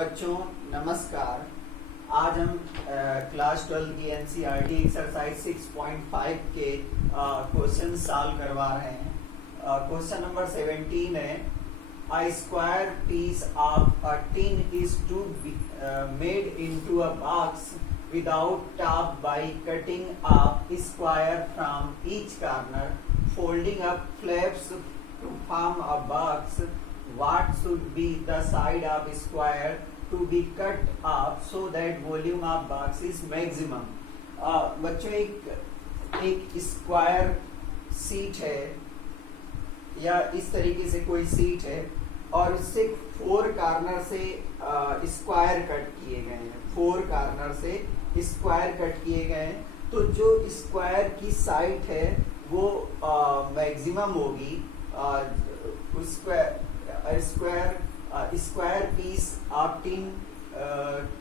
बच्चों नमस्कार। आज हम क्लास 12 की एनसीईआरटी एक्सरसाइज 6.5 के क्वेश्चन सॉल्व करवा रहे हैं। क्वेश्चन नंबर 17 है, A square piece of a tin is to be made into a box without top by cutting a square from each corner, folding up flaps to form a box. What should be the side of square to be cut off so that volume of box is maximum? बच्चों एक square seat है या इस तरीके से कोई seat है और उससे 4 कॉर्नर से स्क्वायर कट किए गए हैं। 4 कॉर्नर से स्क्वायर कट किए गए हैं, तो जो स्क्वायर की साइड है वो मैक्सिमम होगी। Square piece of tin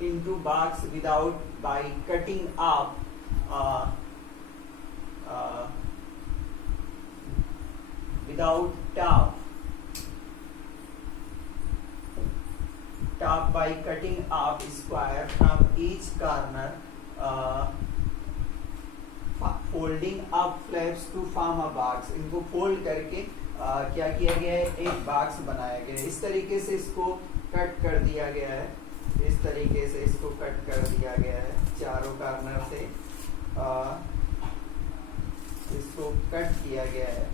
into box without by cutting off without top by cutting off square from each corner, folding up flaps to form a box. इनको फोल्ड करके क्या किया गया है, एक बॉक्स बनाया गया है। इस तरीके से इसको कट कर दिया गया है। इस तरीके से इसको कट कर दिया गया है चारों कॉर्नर से। इसको कट किया गया है,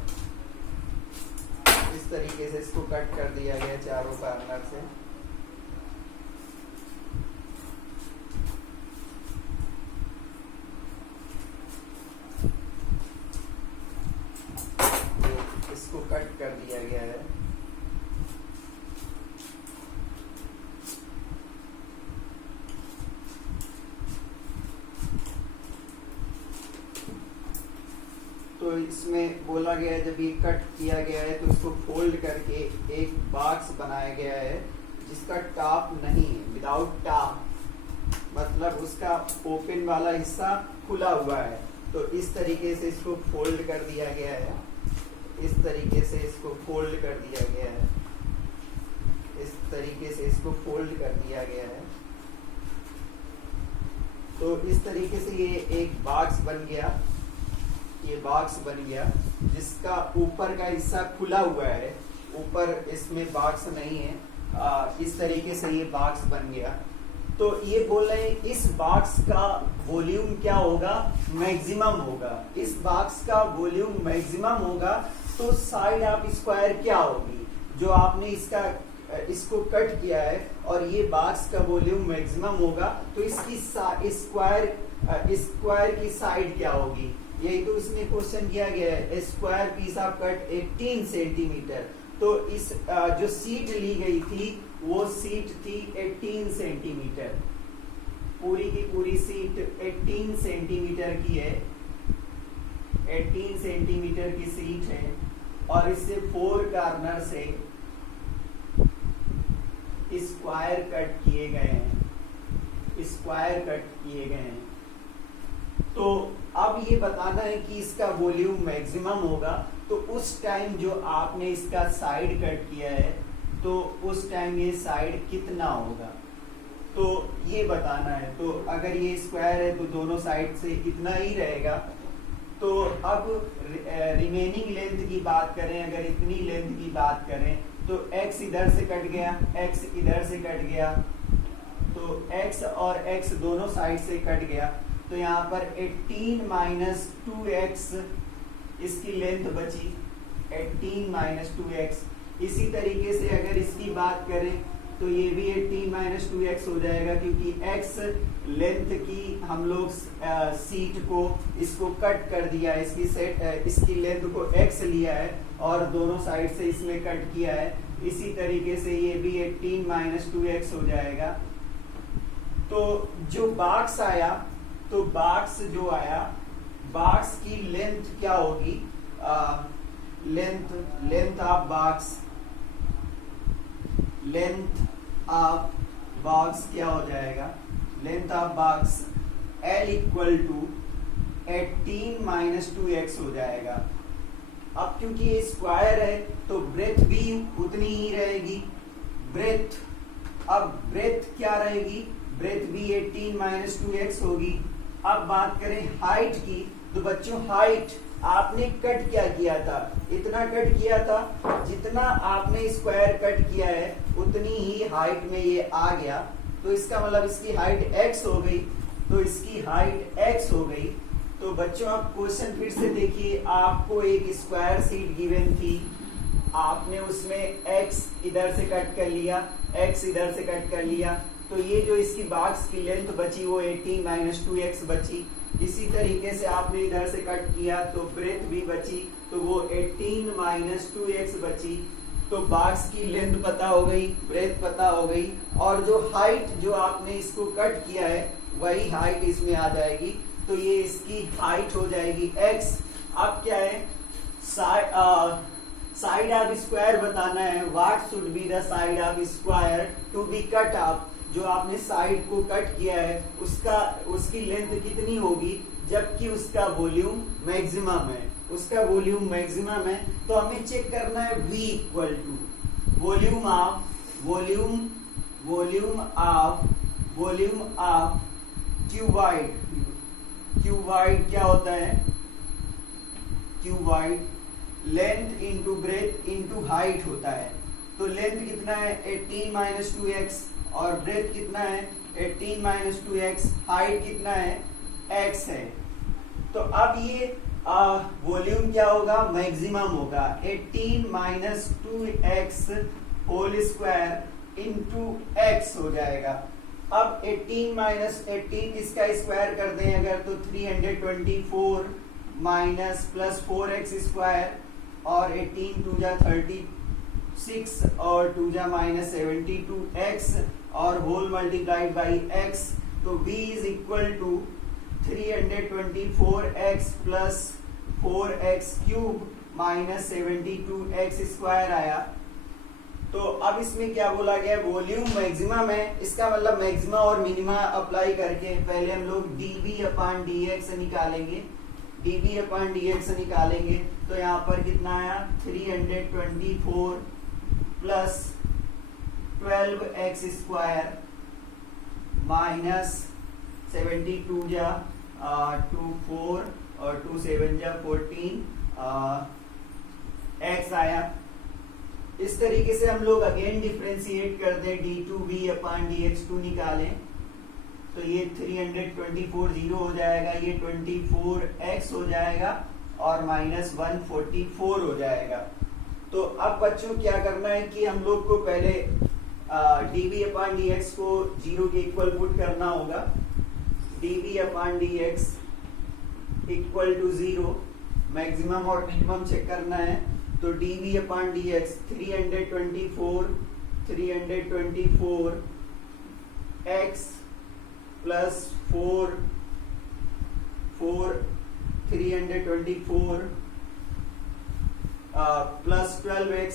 इस तरीके से इसको कट कर दिया गया चारों कॉर्नर से। इसको कट कर दिया गया है। तो इसमें बोला गया है जब ये कट किया गया है तो इसको फोल्ड करके एक बॉक्स बनाया गया है जिसका टॉप नहीं है, विदाउट टॉप, मतलब उसका ओपन वाला हिस्सा खुला हुआ है। तो इस तरीके से इसको फोल्ड कर दिया गया है। इस तरीके से इसको फोल्ड कर दिया गया है। इस तरीके से इसको फोल्ड कर दिया गया है। तो इस तरीके से ये एक बॉक्स बन गया। ये बॉक्स बन गया जिसका ऊपर का हिस्सा खुला हुआ है, ऊपर इसमें बॉक्स नहीं है। इस तरीके से ये बॉक्स बन गया। तो ये बोल रहे हैं इस बॉक्स का वॉल्यूम क्या होगा, मैक्सिमम होगा। इस बॉक्स का वॉल्यूम मैक्सिमम होगा तो साइड ऑफ स्क्वायर क्या होगी, जो आपने इसको कट किया है और ये बॉक्स का वॉल्यूम मैक्सिमम होगा तो इसकी स्क्वायर की साइड क्या होगी। यही तो इसमें क्वेश्चन किया गया है। Square piece of cut 18 centimetre. तो इस जो सीट ली गई थी वो सीट थी 18 सेंटीमीटर। पूरी की पूरी सीट 18 सेंटीमीटर की है। 18 सेंटीमीटर की सीट है और इससे 4 कॉर्नर से स्क्वायर कट किए गए हैं। स्क्वायर कट किए गए हैं। तो अब ये बताना है कि इसका वॉल्यूम मैक्सिमम होगा, तो उस टाइम जो आपने इसका साइड कट किया है तो उस टाइम ये साइड कितना होगा, तो ये बताना है। तो अगर ये स्क्वायर है तो दोनों साइड से इतना ही रहेगा। तो अब रिमेनिंग लेंथ की बात करें, अगर इतनी लेंथ की बात करें तो x इधर से कट गया, x इधर से कट गया, तो x और x दोनों साइड से कट गया। तो यहाँ पर 18 माइनस 2x इसकी लेंथ बची, 18 माइनस 2x। इसी तरीके से अगर इसकी बात करें तो ये भी 18 माइनस 2x हो जाएगा, क्योंकि x लेंथ की हम लोग सीट को इसको कट कर दिया है। इसकी लेंथ को x लिया है और दोनों साइड से इसमें कट किया है। इसी तरीके से ये भी 18 माइनस 2x हो जाएगा। तो जो बॉक्स आया, तो बॉक्स जो आया, बॉक्स की लेंथ क्या होगी, length of box, length of box क्या हो जाएगा, length of box L equal to 18 minus 2x हो जाएगा। अब क्योंकि ये स्क्वायर है तो ब्रेथ भी उतनी ही रहेगी। ब्रेथ अब ब्रेथ क्या रहेगी, ब्रेथ भी 18 माइनस 2x होगी। अब बात करें हाइट की, तो बच्चों हाइट आपने कट क्या किया था, इतना कट किया था, जितना आपने स्क्वायर कट किया है उतनी ही हाइट में ये आ गया, तो इसका मतलब इसकी हाइट x हो गई, तो इसकी हाइट x हो गई। तो बच्चों आप क्वेश्चन फिर से देखिए, आपको एक स्क्वायर शीट गिवन थी, आपने उसमें x इधर से कट कर लिया, x इधर से कट कर लिया, तो ये जो इसकी बॉक्स की लेंथ बची वो 18 माइनस 2x बची। इसी तरीके से आपने इधर से कट किया तो ब्रेथ भी बची, तो वो 18 माइनस 2x बची। तो बॉक्स की लेंथ पता हो गई, ब्रेथ पता हो गई, और जो हाइट जो आपने इसको कट किया है वही हाइट इसमें आ जाएगी, तो ये इसकी हाइट हो जाएगी x। अब क्या है, साइड ऑफ स्क्वायर बताना है, what should be the side of square to be cut off, जो आपने साइड को कट किया है उसकी लेंथ कितनी होगी, जबकि उसका वॉल्यूम मैक्सिमम है, उसका वॉल्यूम मैक्सिमम है। तो हमें चेक करना है v equal to volume of cuboid. Cuboid क्या होता है, cuboid length into breadth into height होता है। तो लेंथ कितना है 18 माइनस 2x और ब्रेथ कितना है 18 माइनस 2x, हाइट कितना है x है। तो अब ये वॉल्यूम क्या होगा, मैक्सिमम होगा, 18 minus 2x whole square into x हो जाएगा। अब 18 माइनस 18 इसका स्क्वायर कर दें अगर, तो 324 माइनस प्लस 4x स्क्वायर, और 18 टू जा 36 और 2 जा माइनस 72x, और होल मल्टीप्लाइड बाई x। तो v is equal to 324x plus 4x cube minus 72x square आया। तो अब इसमें क्या बोला गया, वॉल्यूम मैक्सिमम है, इसका मतलब मैक्सिमा और मिनिमा अप्लाई करके पहले हम लोग dv अपॉन dx निकालेंगे, dv अपॉन dx निकालेंगे। तो यहाँ पर कितना आया 324 प्लस 12x स्क्वायर माइनस 72 जा 2 4 और 2 7 जा 14 x आया। इस तरीके से हम लोग अगेन डिफरेंशिएट कर दें, d2v अपॉन dx2 निकालें, तो ये 324 जीरो हो जाएगा, ये 24x हो जाएगा और माइनस 144 हो जाएगा। तो अब बच्चों क्या करना है कि हम लोग को पहले dv अपॉन dx को जीरो के इक्वल पुट करना होगा, dv upon dx equal to zero, maximum और मिनिमम चेक करना है। तो dv upon dx 324 x plus 4 324 plus 12x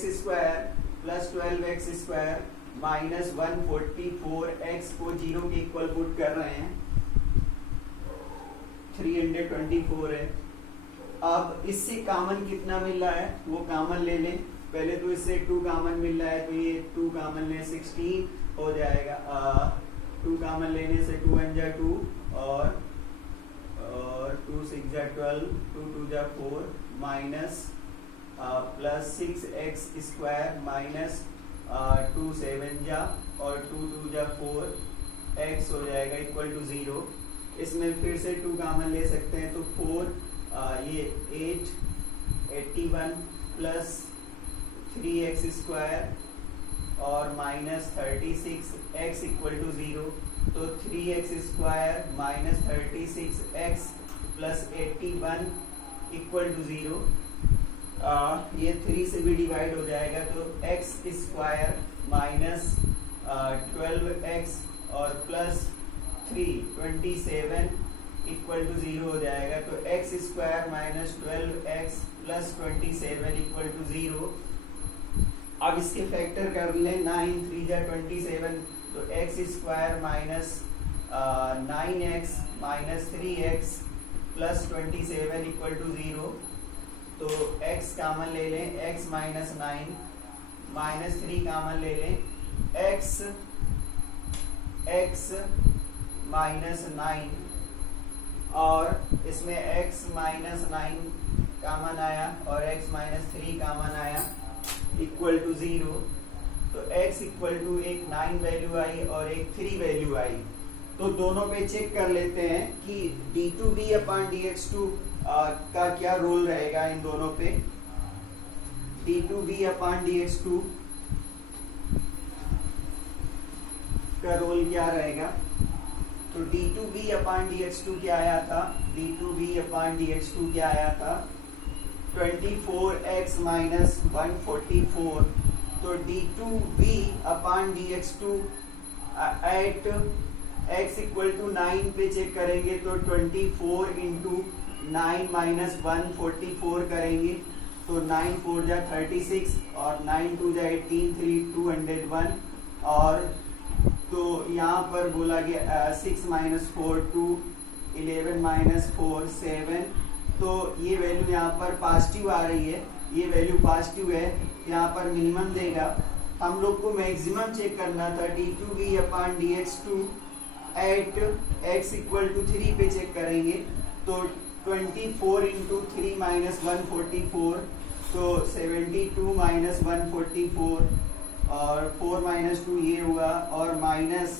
square minus 144x को जीरो के इक्वल पुट कर रहे हैं, 324 है। अब इससे कॉमन कितना मिल रहा है वो कॉमन ले लें, पहले तो इससे 2 कॉमन मिल रहा है, तो ये 2 कॉमन ले 16 हो जाएगा, 2 कॉमन लेने से 2 1 जा 2 और 2 6 जा 12, 2 2 जा 4 minus plus 6x square minus 2 7 जा और 2 2 जा 4 x हो जाएगा इक्वल टू 0। इसमें फिर से 2 कॉमन ले सकते हैं, तो 4 ये 81 प्लस 3x स्क्वायर और माइनस 36x इक्वल टू 0, तो 3x square minus 36x plus 81 equal to 0। ये 3 से भी डिवाइड हो जाएगा, तो x स्क्वायर माइनस 12x और प्लस 27 इक्वल टू 0 हो जाएगा, तो x square minus 12x plus 27 equal to 0। अब इसके फैक्टर कर लें, 9 3 जा 27, तो x square minus 9x minus 3x plus 27 equal to 0। तो x कॉमन ले लें, x माइनस 9 माइनस 3 कॉमन ले लें, x x माइनस 9 और इसमें x माइनस 9 कॉमन आया और x माइनस 3 कॉमन आया इक्वल टू 0। तो x इक्वल टू एक 9 वैल्यू आई और एक 3 वैल्यू आई। तो दोनों पे चेक कर लेते हैं कि d2b अपॉन dx2 का क्या रोल रहेगा इन दोनों पे। d2b अपॉन dx2 का रोल क्या रहेगा? तो d2b अपॉन dx2 क्या आया था? d2b अपॉन dx2 क्या आया था? 24x minus 144। तो d2b upon dx2 at x equal to 9 पे चेक करेंगे तो 24 इंटू 9 माइनस 144 करेंगे तो 9 4 जा 36 और 9 2 जा 18 3 201 और तो यहाँ पर बोला गया 6 माइनस 4 2 11 माइनस 4 7। तो ये वैल्यू यहाँ पर पॉजिटिव आ रही है, ये वैल्यू पॉजिटिव है, यहाँ पर मिनिमम देगा। हम लोग को मैक्सिमम चेक करना था d2b upon dx2 at x equal to 3 पे चेक करेंगे तो 24 इंटू 3 माइनस 144 तो 72 माइनस 144 और 4 माइनस 2 ये हुआ और माइनस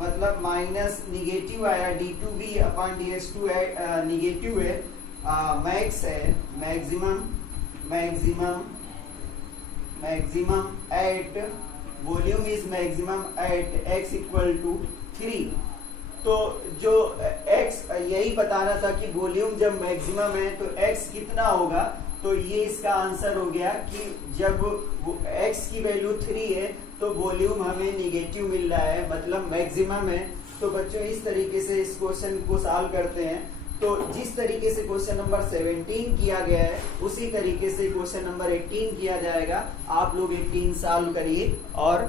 मतलब माइनस निगेटिव आया। d2b अपॉन dx2 निगेटिव है, मैक्स है, maximum at volume is maximum at x equal to 3। तो जो x यही बताना था कि वॉल्यूम जब मैक्सिमम है तो x कितना होगा। तो ये इसका आंसर हो गया कि जब x की वैल्यू 3 है तो वॉल्यूम हमें निगेटिव मिल रहा है, मतलब मैक्सिमम है। तो बच्चों इस तरीके से इस क्वेश्चन को सॉल्व करते हैं। तो जिस तरीके से क्वेश्चन नंबर 17 किया गया है उसी तरीके से क्वेश्चन नंबर 18 किया जाएगा। आप लोग 18 सॉल्व करिए और